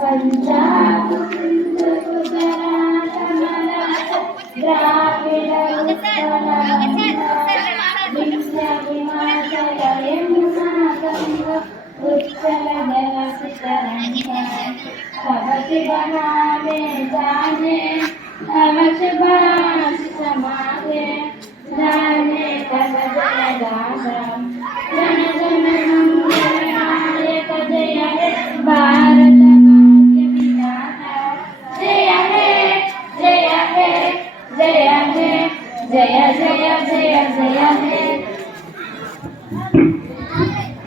పంజాబ్ సింధు గుజరాత్ మరాఠ ద్రావిడ వింధ్య హిమాచల Yamuna Ganga ఉచ్చల jealousy తరంగా भगति बनावे जाने नमस बास समावे जाने कद जय दादा जन जन मंगल नायक जय हे भारत भाग्य विधाता जय हे जय हे जय हे जय जय जय जय हे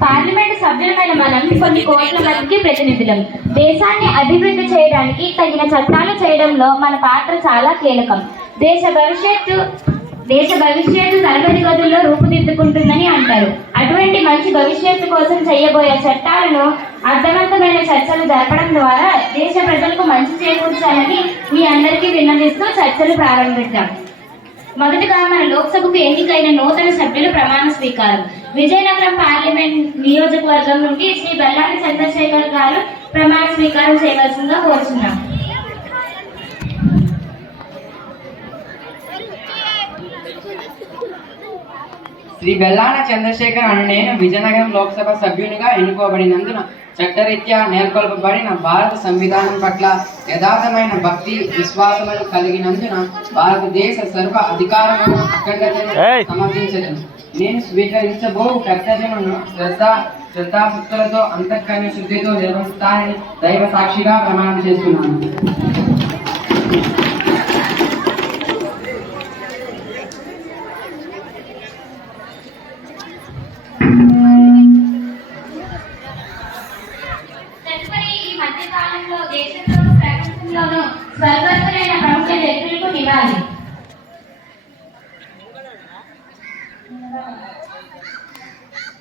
పార్లమెంటు సభ్యులమైన మనం కొన్ని కోట్ల మందికి ప్రతినిధులం. దేశాన్ని అభివృద్ధి చేయడానికి తగిన చట్టాలు చేయడంలో మన పాత్ర చాలా కీలకం. దేశ భవిష్యత్తు తరగతి గదుల్లో రూపుదిద్దుకుంటుందని అంటారు. అటువంటి మంచి భవిష్యత్తు కోసం చేయబోయే చట్టాలను అర్థవంతమైన చర్చలు జరపడం ద్వారా దేశ ప్రజలకు మంచి చేకూర్చాలని మీ అందరికీ విన్నవిస్తూ చర్చలు ప్రారంభిద్దాం. మొదటగా మన లోక్సభకు ఎన్నికైన నూతన సభ్యులు ప్రమాణ స్వీకారం. విజయనగరం పార్లమెంట్ నియోజకవర్గం నుండి శ్రీ బెల్లాని చంద్రశేఖర్ గారు ప్రమాణ స్వీకారం చేయవలసిందిగా కోరుచున్నాం. శ్రీ బెల్లాన చంద్రశేఖర్ అను నేను విజయనగరం లోక్సభ సభ్యునిగా ఎన్నుకోబడినందున చట్టరీత్యా నెలకొల్పబడిన భారత సంవిధానం పట్ల యథార్థమైన భక్తి విశ్వాసములు కలిగినందున భారతదేశ సర్వ అధికారములను అఖండతను సమర్థించదను. నేను స్వీకరించబో కర్తవ్యమును శ్రద్ధాశక్తులతో అంతఃకరణ శుద్ధితో నిర్వహిస్తానని దైవ సాక్షిగా ప్రమాణం చేస్తున్నాను. మధ్యకాలంలో దేశంలోనూ ప్రపంచంలోనూ స్వర్గస్థులైన ప్రముఖ వ్యక్తులకు నివాళి.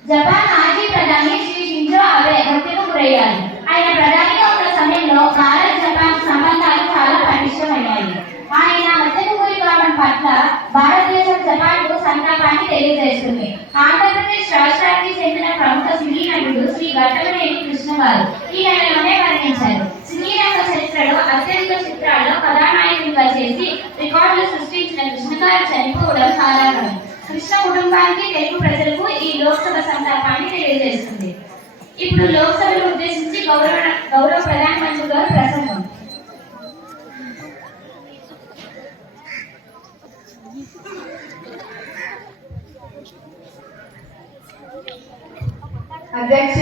జపాన్ మాజీ ప్రధాని శ్రీ షింజో అబే హత్యకు గురయ్యారు. ఆయన ప్రధానిగా ఉన్న సమయంలో భారత్ జపాన్ సంబంధాలు చాలా పటిష్టమయ్యాయి. ఆయన హత్యకు గురి కావడం పట్ల భారతదేశం జపాన్కు సంతాపాన్ని తెలియజేస్తుంది. ఆంధ్రప్రదేశ్ రాష్ట్రానికి చెందిన ప్రముఖ సినీ నటుడు శ్రీ ఘట్టమనేని కృష్ణ గారు ఈ నెలలోనే మరణించారు. సినీ రంగ చరిత్రలో అత్యధిక చిత్రాల్లో కథానాయకునిగా చేసి రికార్డులు సృష్టించిన కృష్ణ గారు చనిపోవడం సాధారణం. కృష్ణ కుటుంబానికి తెలుగు ప్రజలకు ఈ లోక్సభ సంతాపాన్ని తెలియజేస్తుంది. ఇప్పుడు లోక్సభను ఉద్దేశించి గౌరవ ప్రధానమంత్రి గారు ప్రసంగం. అధ్యక్ష,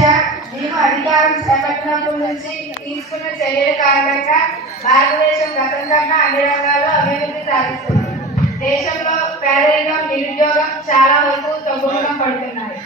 మేము అధికారం చేపట్టినప్పటి నుంచి తీసుకున్న చర్యల కారణంగా భారతదేశం గతం కన్నా అన్ని రంగాల్లో అభివృద్ధి సాధిస్తుంది. దేశంలో పేదరికం నిరుద్యోగం చాలా వరకు తగ్గుముఖం పడుతున్నాయి.